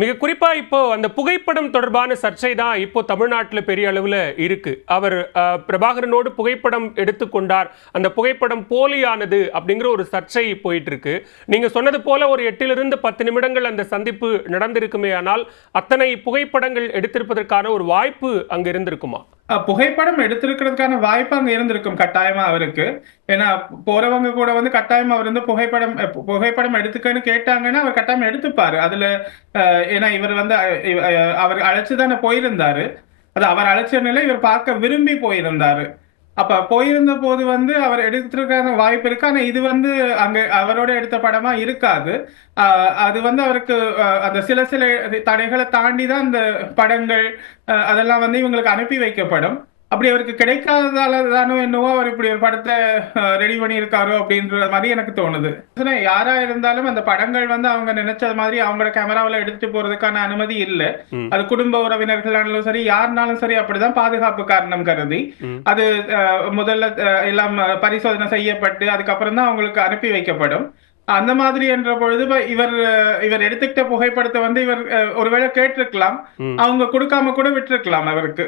மிக குறிப்பா இப்போ அந்த புகைப்படம் தொடர்பான சர்ச்சை தான் இப்போ தமிழ்நாட்டில் பெரிய அளவுல இருக்கு. அவர் பிரபாகரனோடு புகைப்படம் எடுத்துக்கொண்டார், அந்த புகைப்படம் போலியானது அப்படிங்கிற ஒரு சர்ச்சை போயிட்டு இருக்கு. நீங்க சொன்னது போல ஒரு 8லிருந்து 10 நிமிடங்கள் அந்த சந்திப்பு நடந்திருக்குமே, ஆனால் அத்தனை புகைப்படங்கள் எடுத்திருப்பதற்கான ஒரு வாய்ப்பு அங்க இருந்திருக்குமா? புகைப்படம் எடுத்திருக்கிறதுக்கான வாய்ப்பு அங்க இருந்திருக்கும் கட்டாயமா அவருக்கு. ஏன்னா போறவங்க கூட வந்து கட்டாயம் அவர் வந்து புகைப்படம் எடுத்துக்கன்னு கேட்டாங்கன்னா அவர் கட்டாயம் எடுத்துப்பாரு. அதுல ஏன்னா இவர் வந்து அவர் அழைச்சுதானே போயிருந்தாரு. அது அவர் அழைச்ச நிலை இவர் பார்க்க விரும்பி போயிருந்தாரு. அப்ப போயிருந்த போது வந்து அவர் எடுத்திருக்கான வாய்ப்பு இருக்கு. ஆனா இது வந்து அங்க அவரோட எடுத்த படமா இருக்காது. அது வந்து அவருக்கு அந்த சில சில தடைகளை தாண்டி தான் இந்த படங்கள் அதெல்லாம் வந்து இவங்களுக்கு அனுப்பி வைக்கப்படும். அப்படி அவருக்கு கிடைக்காததால தானோ என்னவோ அவர் இப்படி ஒரு படத்தை ரெடி பண்ணியிருக்காரோ அப்படின்ற மாதிரி எனக்கு தோணுது. யாரா இருந்தாலும் அந்த படங்கள் வந்து அவங்க நினைச்சது மாதிரி அவங்களோட கேமராவில் எடுத்துட்டு போறதுக்கான அனுமதி இல்லை. அது குடும்ப உறவினர்களானாலும் சரி யாருனாலும் சரி அப்படிதான், பாதுகாப்பு காரணம் கருதி அது முதல்ல எல்லாம் பரிசோதனை செய்யப்பட்டு அதுக்கப்புறம் தான் அவங்களுக்கு அனுப்பி வைக்கப்படும். அந்த மாதிரி என்ற பொழுது இவர் இவர் எடுத்துக்கிட்ட புகைப்படத்தை வந்து இவர் ஒருவேளை கேட்டிருக்கலாம், அவங்க கொடுக்காம கூட விட்டுருக்கலாம். அவருக்கு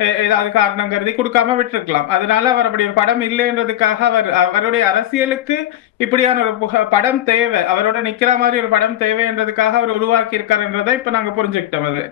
ஏதாவது காரணம் கருதி கொடுக்காம விட்டுருக்கலாம். அதனால அவர் அப்படி ஒரு படம் இல்லைன்றதுக்காக அவருடைய அரசியலுக்கு இப்படியான ஒரு படம் தேவை, அவரோட நிக்கிற மாதிரி ஒரு படம் தேவை என்றதுக்காக அவர் உருவாக்கி இருக்காருன்றதை இப்ப நாங்க புரிஞ்சுக்கிட்டோம் அது.